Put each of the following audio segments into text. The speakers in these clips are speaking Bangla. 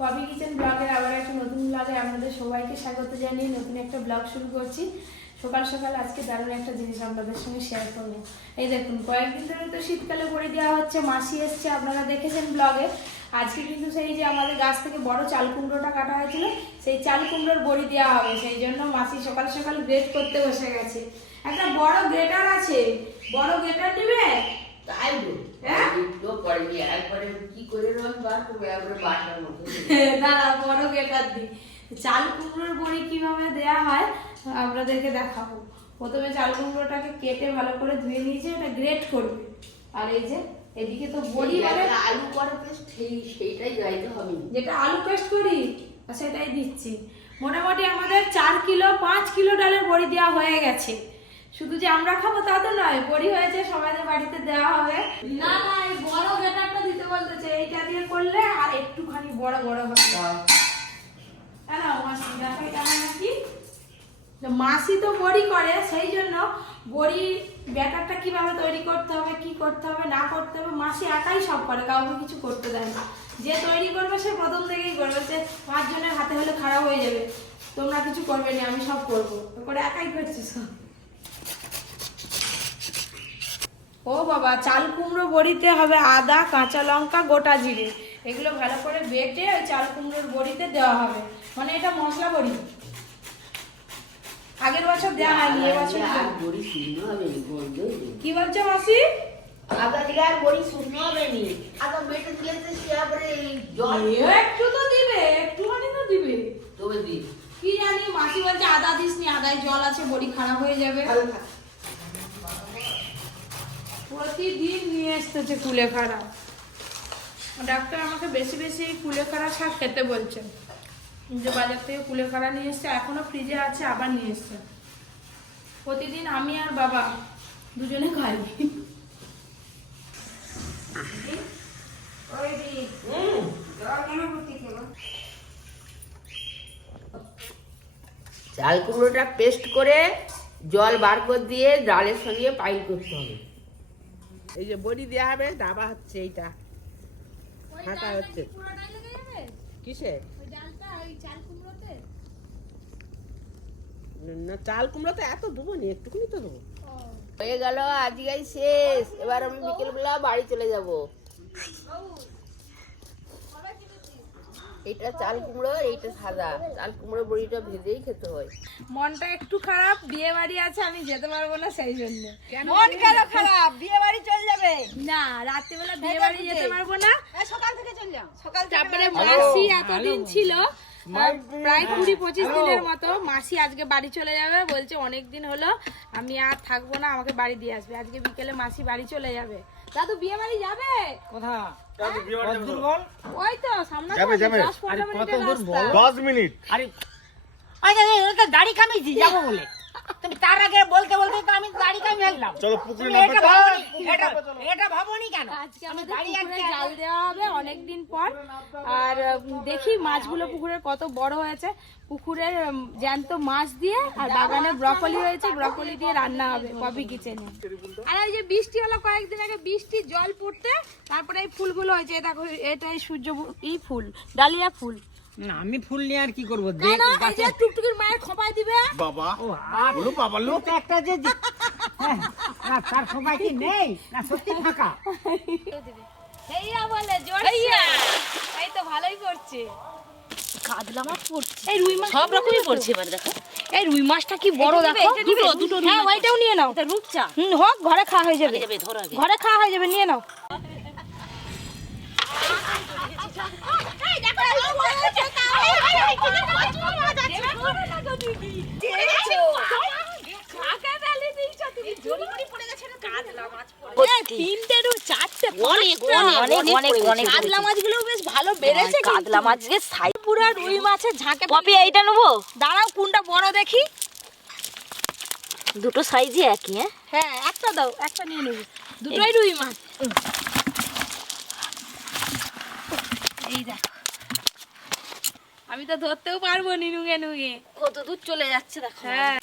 পপি কিচেন ব্লগের আবার একটা নতুন ব্লগে আপনাদের সবাইকে স্বাগত জানিয়ে নতুন একটা ব্লগ শুরু করছি। সকাল সকাল আজকে দারুণ একটা জিনিস আপনাদের সঙ্গে শেয়ার করব। এই দেখুন, কয়েকদিন ধরে তো শীতকালে ভরে দেওয়া হচ্ছে, মাসি এসছে, আপনারা দেখেছেন ব্লগে। আজকে কিন্তু সেই যে আমাদের গাছ থেকে বড় চাল কুমড়োটা কাটা হয়েছিল, সেই চাল কুমড়োর বড়ি দেওয়া হবে। সেই জন্য মাসি সকাল সকাল গ্রেট করতে বসে গেছে। একটা বড় গ্রেটার আছে। বড় গ্রেটার নেবে তাই হ্যাঁ? তো করেনি একবারে কি করে রং বার করবে একবারে বাটার মতো দাঁড়া বড় গেটার দি। চাল কুমড়োর বড়ি কীভাবে দেয়া হয় আপনাদেরকে দেখাবো। প্রথমে চাল কুমড়োটাকে কেটে ভালো করে ধুয়ে নিয়েছে এটা গ্রেট করবে। আর এই যে এদিকে তো বড়ি মানে আলু করে পেস্ট সেই সেইটাই যাইতে হবে। যেটা আলু পেস্ট করি সেটাই দিচ্ছি। মোটামুটি আমাদের চার কিলো পাঁচ কিলো ডালের বড়ি দেওয়া হয়ে গেছে। শুধু যে আমরা খাব তা তো নয় বড়ি হয়েছে সবাইদের বাড়িতে দেওয়া হবে। না না এই বড় গেটারটা দিতে বলতেছে এইটা দিয়ে করলে আর একটুখানি বড় বড় হবে। হ্যালো মাসি দেখো এটা নাকি? তো মাসি তো বড়ি করে সেই জন্য বড়ি ব্যাটারটা কীভাবে তৈরি করতে হবে কি করতে হবে না করতে হবে মাসি একাই সব করে কাউকে কিছু করতে দেয় না। যে তৈরি করবে সে প্রথম থেকেই করবে সে পাঁচজনের হাতে হলে খারাপ হয়ে যাবে। তোমরা কিছু করবে না আমি সব করব। তো করে একাই করছি সব ও বাবা চাল কুমড়ো বড়িতে হবে আদা কাঁচা লঙ্কা গোটা জিরে। এগুলো ভালো করে বেটে ওই চাল কুমড়োর বড়িতে দেওয়া হবে। মানে এটা মশলা বড়ি। আগের বছর দেওয়া হয়নি এবছর আর বড়ি শূন্য হবে কি বলছো মাসি? আদা দিলে আর বড়ি শূন্য হবে নি। আদা বেটে দিলে তো সে আবার জল একটু তো দিবে একটুখানি তো দিবে। তবে দি কি জানি মাসি বলছে আদা দিস নি আদায় জল আছে বড়ি খারাপ হয়ে যাবে। ভালো থাক। প্রতিদিন নিয়ে আসতেছে কুলেখাড়া ডাক্তার আমাকে বেশি বেশি কুলেখাড়া শাক খেতে বলছেন যে বাজার থেকে কুলেখাড়া নিয়ে এসছে, এখনও ফ্রিজে আছে, আবার নিয়ে এসছে। প্রতিদিন আমি আর বাবা দুজনে খাই। চাল কুমড়োটা পেস্ট করে জল বার করে দিয়ে ডালের সঙ্গে পাইল করতে হবে। এই যে বড়ি দেওয়া হবে দাবা হচ্ছে এইটা। হাঁটা হচ্ছে। কিসে? না চাল কুমড়ো তো এত দেবো নি একটুকুনি তো দেবো। হয়ে গেল আজকেই শেষ। এবার আমি বিকেলবেলা বাড়ি চলে যাব। এইটা চাল কুমড়ো এইটা সাদা। চাল কুমড়ো বড়িটা ভেজেই খেতে হয়। মনটা একটু খারাপ বিয়ে বাড়ি আছে আমি যেতে পারব না সেই জন্য। মন কেন খারাপ? বিয়ে বাড়ি চল যাবে। না রাত্রেবেলা বিয়ে বাড়ি যেতে পারব না। সকাল থেকে চল যাও। সকাল তারপরে মাসি এতদিন ছিল প্রায় কুড়ি পঁচিশ দিনের মতো। মাসি আজকে বাড়ি চলে যাবে বলছে অনেক দিন হলো আমি আর থাকব না আমাকে বাড়ি দিয়ে আসবে। আজকে বিকেলে মাসি বাড়ি চলে যাবে। দাদু বিয়ে বাড়ি যাবে? ওই তো সামনে যাবে, যাবে। দশ পনেরো মিনিটের রাস্তা। দশ মিনিট। আরে আরে এটা দাড়ি কামিয়েছি যাব বলে। তুমি তার আগে বলতে বলতে তো আমি দাড়ি কামিয়ে ফেললাম। চলো পুকুরে নামবে এটা। ভাবোনি এটা এটা ভাবোনি কেন? আজকে আমাদের পুকুরে জাল দেওয়া হবে অনেকদিন পর। আর দেখি মাছগুলো পুকুরের কত বড় হয়েছে। পুকুরের জ্যান্ত মাছ দিয়ে আর বাগানে ব্রকলি হয়েছে। ব্রকলি দিয়ে রান্না হবে পপি কিচেনে আর ওই যে বৃষ্টি হলো কয়েকদিন আগে বৃষ্টি জল পড়তে তারপরে এই ফুলগুলো হয়েছে এই দেখো এটাই সূর্য এই ফুল ডালিয়া ফুল। না আমি ফুল নিয়ে আর কি করব? কেন? এই যে টুকটুকির মায়ের খোপায় দিবে? বাবা বলো বাবা লোক। একটা যে হ্যাঁ, না তার সবাই কি নেই? না সত্যি ফাঁকা? হেইয়া বলে জোরছে এই তো ভালোই করছে কাতলা মাছ পড়ছে। এই রুই মাছ সব রকমই পড়ছে এবার দেখো। এই রুই মাছটা কি বড় দেখো। দুটো দুটো হ্যাঁ ওইটাও নিয়ে নাও। রূপচা। হুম হোক ঘরে খাওয়া হয়ে যাবে। ঘরে খাওয়া হয়ে যাবে নিয়ে নাও। তিনটে চারটে অনেক অনেক কাতলা মাছগুলো বেশ ভালো বেড়েছে কাতলা মাছকে সাই পুরা রুই মাছের ঝাঁকে পপি এইটা নেব দাঁড়াও কোনটা বড় দেখি দুটো সাইজই একই হ্যাঁ? হ্যাঁ একটা দাও, একটা দুটোই রুই মাছ। এই দেখ। আমি তো ধরতেও পারব নি নুগে নুগে। কত দূর চলে যাচ্ছে দেখো। হ্যাঁ।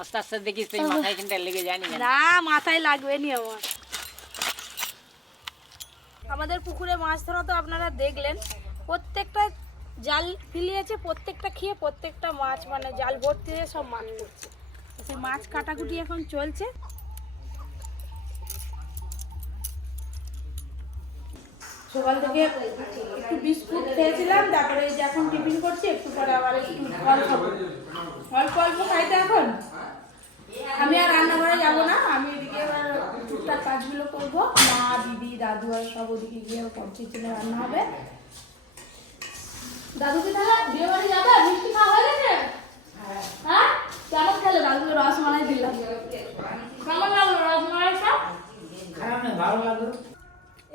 আস্তে আস্তে দেখিস তুই মাথায় কিন্তু লেগে জানি না মাথায় লাগবে নি আমার। আমাদের পুকুরে মাছ ধরা তো আপনারা দেখলেন। প্রত্যেকটা জাল ফিলিয়েছে প্রত্যেকটা খেয়ে প্রত্যেকটা মাছ মানে জাল ভর্তি হয়ে সব মাছ পড়ছে সেই মাছ কাটাকুটি এখন চলছে। সকাল থেকে একটু বিস্কুট খেয়েছিলাম, তারপরে এই যে এখন টিফিন করছি, একটু পরে আবার একটু ফল খাব অল্প অল্প খাইতে এখন। আমি আর রান্নাঘরে যাব না, আমি এদিকে এবার টুকটাক কাজগুলো করব। মা, দিদি, দাদু আর সব ওদিকে গিয়ে পঞ্চায়েত রান্না হবে। দাদুকে তাহলে বিয়ে বাড়ি যাবে? মিষ্টি খাওয়া হয়ে গেছে হ্যাঁ কেমন খেলে দাদুকে রসমালাই দিলাম কেমন লাগল রসমালাইটা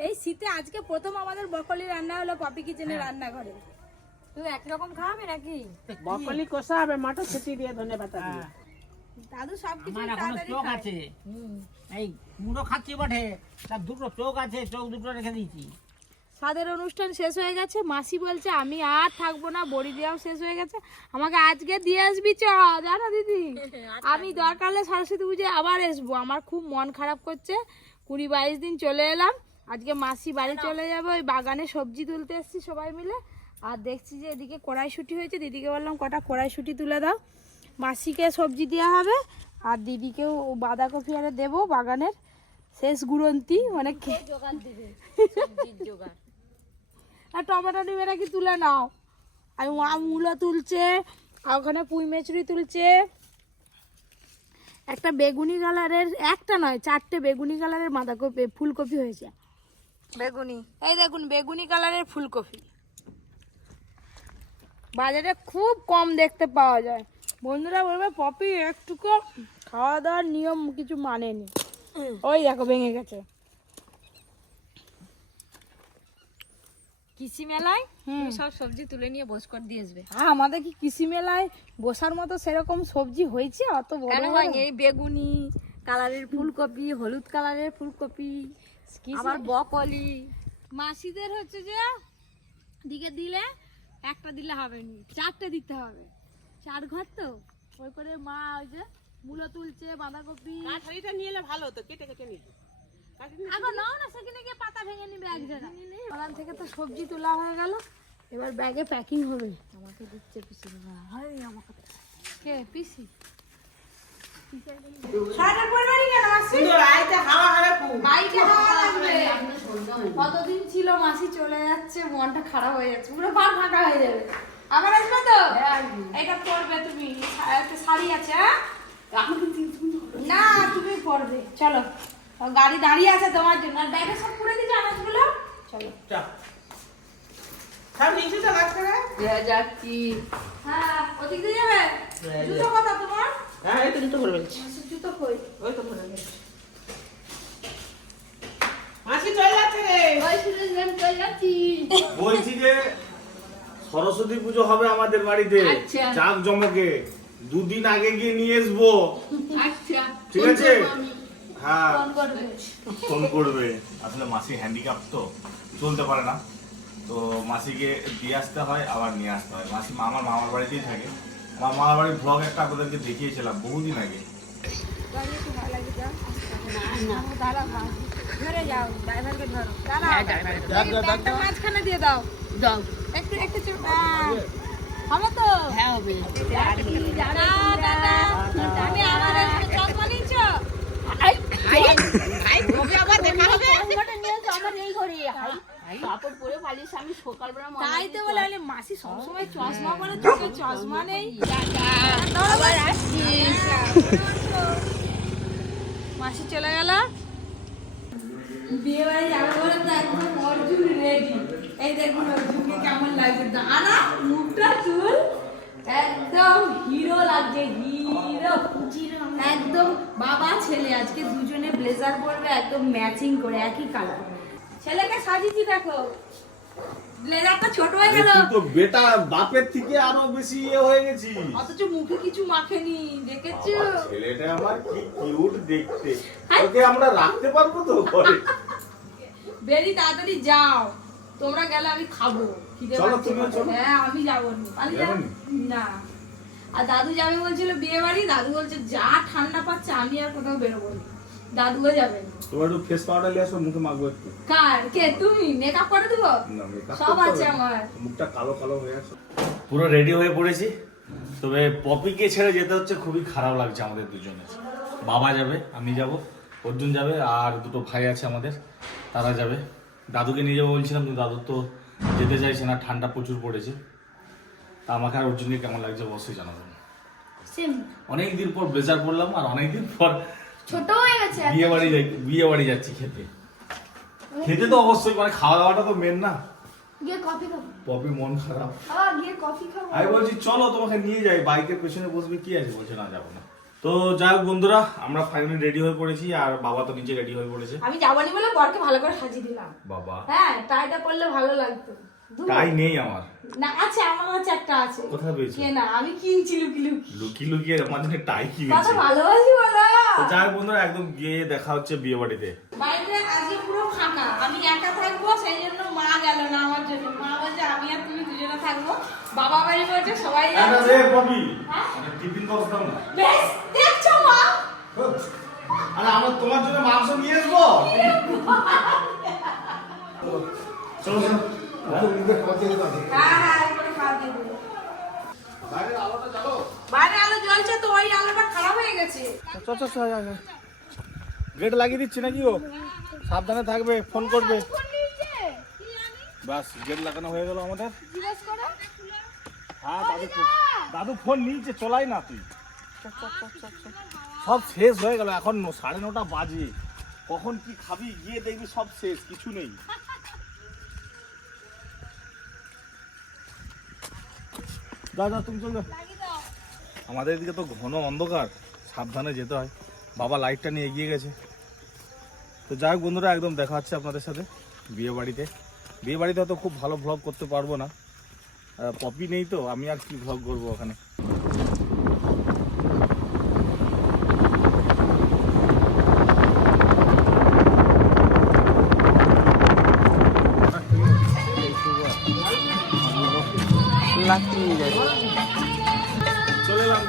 এই শীতে আজকে প্রথম আমাদের বকলি রান্না হলো পপি কিচেনের রান্নাঘরে। তুই একরকম খাওয়াবে নাকি? বকলি কষা হবে মটর ছুটি দিয়ে ধনে পাতা দিয়ে। দাদু সব কিছু আমার এখনও চোখ আছে। এই মুড়ো খাচ্ছি বটে তার দুটো চোখ আছে চোখ দুটো রেখে দিয়েছি। স্বাদের অনুষ্ঠান শেষ হয়ে গেছে মাসি বলছে আমি আর থাকব না বড়ি দেওয়াও শেষ হয়ে গেছে। আমাকে আজকে দিয়ে আসবি চ জানো দিদি? আমি দরকার হলে সরস্বতী পুজোয় আবার আসব। আমার খুব মন খারাপ করছে। কুড়ি বাইশ দিন চলে এলাম। আজকে মাসি বাড়ি চলে যাবে ওই বাগানে সবজি তুলতে এসেছি সবাই মিলে। আর দেখছি যে এদিকে কড়াইশুটি হয়েছে দিদিকে বললাম কটা কড়াইশুটি তুলে দাও। মাসিকে সবজি দেওয়া হবে আর দিদিকেও বাঁধাকপি আরে দেবো বাগানের শেষ গুড়ন্তি অনেক দিবে আর টমেটো নিবে নাকি তুলে নাও? আর মা মূলো তুলছে আর ওখানে পুঁই মেচুরি তুলছে। একটা বেগুনি কালারের একটা নয় চারটে বেগুনি কালারের বাঁধাকপি ফুলকপি হয়েছে। বেগুনি। এই দেখুন বেগুনি কালারের ফুলকপি। বাজারে খুব কম দেখতে পাওয়া যায়। বন্ধুরা বলবে পপি একটুকু খাওয়া দাওয়ার নিয়ম কিছু মানেনি। ওই দেখো ভেঙে গেছে। কৃষি মেলায় সব সবজি তুলে নিয়ে বস করে দিয়ে আসবে। হ্যাঁ আমাদের কি কৃষি মেলায় বসার মতো সেরকম সবজি হয়েছে? অত বড় এই বেগুনি কালারের ফুলকপি হলুদ কালারের ফুলকপি আবার বকলি মাসিদের হচ্ছে যে দিকে দিলে একটা দিলে হবে নি চারটে দিতে হবে। চার ঘর তো? ওই করে মা ওই যে মূলো তুলছে বাঁধাকপি। কাঠারিটা নিয়ে এলে ভালো হতো কেটে কেটে নিবি এখন নাও না সেখানে গিয়ে পাতা ভেঙে নিবে একজনা ওখান থেকে তো সবজি তোলা হয়ে গেল এবার ব্যাগে প্যাকিং হবে। আমাকে দিচ্ছে পিসি হয় আমাকে কে পিসি? পরবারই কেন হাওয়া হাওয়া লাগবে। কতদিন ছিল মাসি চলে যাচ্ছে মনটা খারাপ হয়ে যাচ্ছে পুরো বার ফাঁকা হয়ে যাবে। আবার আসবে তো? এটা পরবে তুমি। একটা শাড়ি আছে হ্যাঁ? না তুমি পরবে। চলো। গাড়ি দাঁড়িয়ে আছে তোমার জন্য। আর ব্যাগে সব পুরে দিচ্ছে আনাজগুলো? চলো। সব নিচে লাগছে যাচ্ছি। হ্যাঁ ওদিক দিয়ে যাবে? জুতো কথা তোমার? হ্যাঁ এই তো জুতো পরে ফেলছি। মাসির জুতো কই? ওই তো পরে ফেলছি। মাসি চলে যাচ্ছে রে। বলছি যে সরস্বতী পুজো হবে আমাদের বাড়িতে। চাক জমকে দুদিন আগে গিয়ে নিয়ে আসব। ঠিক আছে? হ্যাঁ। ফোন করবে। আসলে মাসি হ্যান্ডিক্যাপ তো চলতে পারে না। তো মাসিকে দিয়ে আসতে হয় আবার নিয়ে আসতে হয়। মাসি আমার মামার বাড়িতেই থাকে। আমার মামার ব্লগ একটা আপনাদেরকে দেখিয়েছিলাম বহুদিন আগে। মাঝখানে দিয়ে দাও। দাও। একটু একটু চুপ। আহ, হবে তো? হ্যাঁ হবে। আমি আবার আসব। চশমা নিচ্ছ? আবার দেখা হবে আমার এই ঘরে কাপড় পরে পালিস আমি সকালবেলা তাই তো বলে আমি মাসি সবসময় চশমা পরে চোখে চশমা নেই। আবার আসছিস মাসি চলে গেল। বিয়ে বাড়ি তো একদম অর্জুন রেডি এই দেখুন অর্জুনকে কেমন লাগছে। দাঁড়া মুখটা চুল একদম হিরো লাগছে হিরো। একদম বাবা ছেলে আজকে দুজনে ব্লেজার পরবে একদম ম্যাচিং করে একই কালার ছেলেকে সাজিয়েছি দেখো। ব্লেজারটা ছোট হয়ে গেল। তো বেটা বাপের থেকে আরও বেশি ইয়ে হয়ে গেছি অথচ মুখে কিছু মাখেনি দেখেছ? ছেলেটা আমার কি কিউট দেখতে। ওকে আমরা রাখতে পারব তো ঘরে? বেরি তাড়াতাড়ি যাও। তোমরা গেলে আমি খাব। চলো, তুমিও চলো। হ্যাঁ আমি যাব না। যাব? না? আর দাদু যাবে বলছিল বিয়ে বাড়ি দাদু বলছে যা ঠান্ডা পাচ্ছে আমি আর কোথাও বেরোবো না। দাদুও যাবে। তোমার একটু ফেস পাউডার নিয়ে আসো মুখে মাখবো একটু। কার? কে? তুমি? মেকআপ করে দিবো? না সব আছে আমার। মুখটা কালো কালো হয়ে আছে। পুরো রেডি হয়ে পড়েছি। তবে পপিকে ছেড়ে যেতে হচ্ছে খুবই খারাপ লাগছে আমাদের দুজনে বাবা যাবে আমি যাব অর্জুন যাবে আর দুটো ভাই আছে আমাদের তারা যাবে। দাদুকে নিয়ে যাব বলছিলাম কিন্তু দাদু তো যেতে চাইছে না ঠান্ডা প্রচুর পড়েছে। তা আমাকে আর অর্জুনকে কেমন লাগছে অবশ্যই জানাবেন। সেম অনেক দিন পর ব্লেজার পরলাম আর অনেক দিন পর ছোট হয়ে গেছে বিয়ে বাড়ি যাই বিয়ে বাড়ি যাচ্ছি খেতে। খেতে তো অবশ্যই মানে খাওয়া দাওয়াটা তো মেন না। গিয়ে কফি খাব। পপি মন খারাপ। বাবা গিয়ে কফি খাব। আমি বলছি চলো তোমাকে নিয়ে যাই বাইকের পেছনে বসবে কি আছে? বলছে না যাব না। তো যাই হোক বন্ধুরা আমরা ফাইনালি রেডি হয়ে পড়েছি আর বাবা তো নিচে রেডি হয়ে পড়েছে। আমি যাবানি বলে বরকে ভালো করে সাজিয়ে দিলাম। বাবা। হ্যাঁ টাইটা পরলে ভালো লাগতো। তাই নেই আমার। না আছে আমার কাছে একটা আছে। কোথায় পেয়েছ? কে না আমি কিনছি লুকি লুকি। লুকি আমার জন্য টাই কথা কিনেছি ভালোবাসি বলো। তো যাই বন্ধুরা একদম গিয়ে দেখা হচ্ছে বিয়ে বাড়িতে। বাড়িতে আজকে পুরো ফাঁকা। আমি একা থাকব সেই জন্য মা গেল না আমার জন্য। মা বলছে আমি আর তুমি দুজনে থাকব। বাবা বাড়ি বলছে সবাই। দে পপি হ্যাঁ? টিফিন বক্স দাও না। বেশ দেখছ মা? আরে আমরা তোমার জন্য মাংস নিয়ে আসব? চলো চলো। হ্যাঁ হ্যাঁ গেট লাগিয়ে দিচ্ছি নাকি ও? সাবধানে থাকবে ফোন করবে। বাস গেট লাগানো হয়ে গেল আমাদের। হ্যাঁ দাদু দাদু ফোন নিয়েছে, চলাই না তুই। সব শেষ হয়ে গেল, এখন সাড়ে নটা বাজে। কখন কি খাবি, গিয়ে দেখবি সব শেষ, কিছু নেই। যা তুমি চল আমাদের এদিকে তো ঘন অন্ধকার সাবধানে যেতে হয়। বাবা লাইটটা নিয়ে এগিয়ে গেছে। তো যাই হোক বন্ধুরা একদম দেখা হচ্ছে আপনাদের সাথে বিয়ে বাড়িতে। বিয়ে বাড়িতে হয়তো খুব ভালো ভ্লগ করতে পারব না। পপি নেই তো আমি আর কি ভ্লগ করব ওখানে? চলে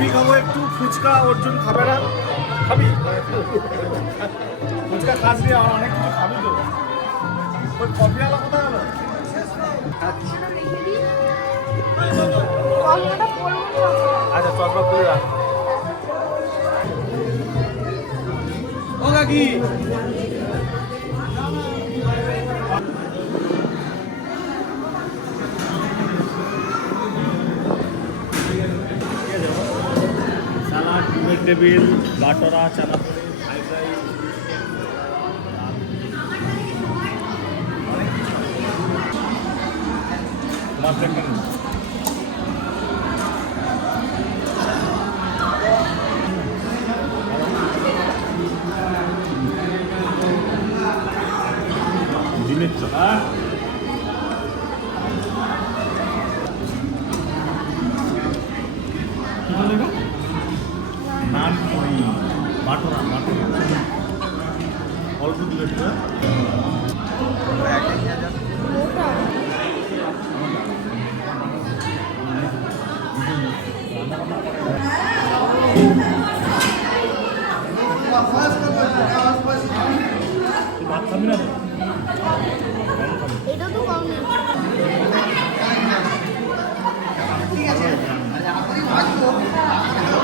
কফি খাব একটু ফুচকা অর্জুন খাবে না? খাবি? ফুচকা খাস দিয়ে আমার অনেক কিছু খাবি তো। ওই কফি আলা কোথায় গেল আচ্ছা চশমা ও কাকি। Vegetable bhatura chana puri fried rice. তোমার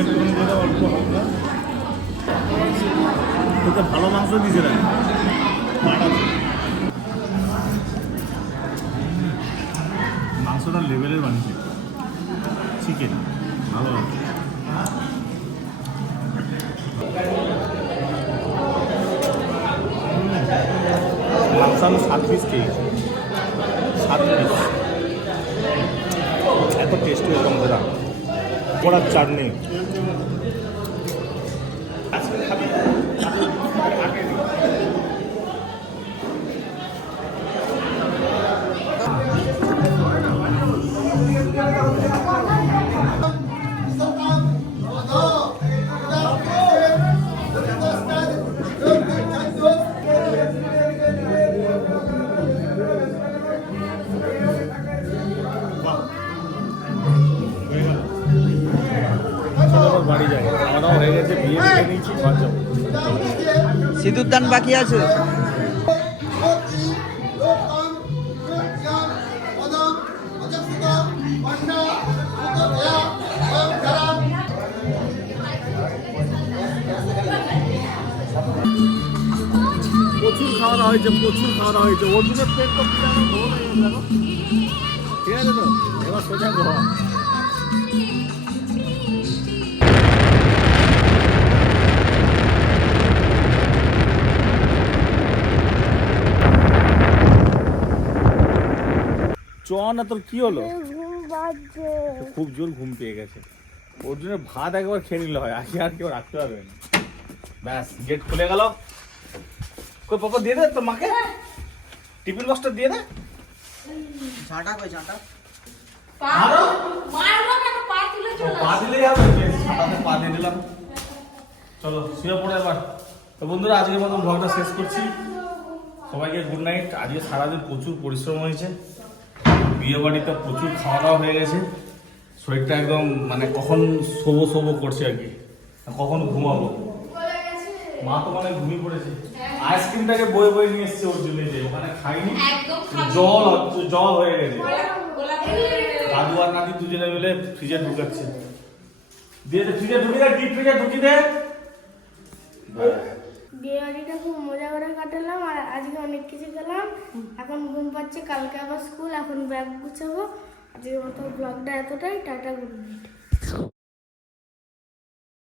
একটুখানি দিয়ে দাও অল্প হালকা তোকে ভালো মাংস দিয়েছে না মাংসটা লেভেলের বানিয়েছে চিকেন ভালো মাংস আমি সাত পিস খেয়েছি সাত পিস এত টেস্টি হয়েছে করার কড়ার সিঁদুর দান বাকি আছে? প্রচুর খাওয়া হয়েছে, প্রচুর খাওয়া হয়েছে। অর্জুনের পেট তো। ঠিক আছে তো? এবার সোজা চ না তোর কি হলো? খুব জোর ঘুম পেয়ে গেছে। ওর জন্য ভাত একবার খেয়ে নিলে হয় আজকে আর কেউ রাখতে পারবে না। ব্যাস গেট খুলে গেল। কই পাপা দিয়ে দে তোর মাকে। টিফিন বক্সটা দিয়ে দে। ঝাঁটা কই ঝাঁটা? চলে পা দিলেই হবে। বেশ, দিয়ে দিলাম। চলো শুয়ে পড়ো এবার। তো বন্ধুরা আজকের মতন ভ্লগটা শেষ করছি। সবাইকে গুড নাইট আজকে সারাদিন প্রচুর পরিশ্রম হয়েছে। বিয়ে বাড়িতে প্রচুর খাওয়া দাওয়া হয়ে গেছে। শরীরটা একদম মানে কখন শোবো শোবো করছে আর কি। কখন ঘুমাবো। মা তো মানে ঘুমিয়ে পড়েছে। আইসক্রিমটাকে বয়ে বয়ে নিয়ে এসছে ওর জন্য যে ওখানে খাইনি। জল হচ্ছে জল হয়ে গেছে। দাদু আর নাতি দুজনে মিলে ফ্রিজে ঢুকাচ্ছে। দিয়ে ফ্রিজে ঢুকি দে ডিপ ফ্রিজে ঢুকি দে। বিয়ে বাড়িটা খুব মজা করে কাটালাম আর আজকে অনেক কিছু খেলাম। এখন ঘুম পাচ্ছে, কালকে আবার স্কুল এখন ব্যাগ গুছাবো। আজকের মতো ব্লগটা এতটাই, টাটা গুড নাইট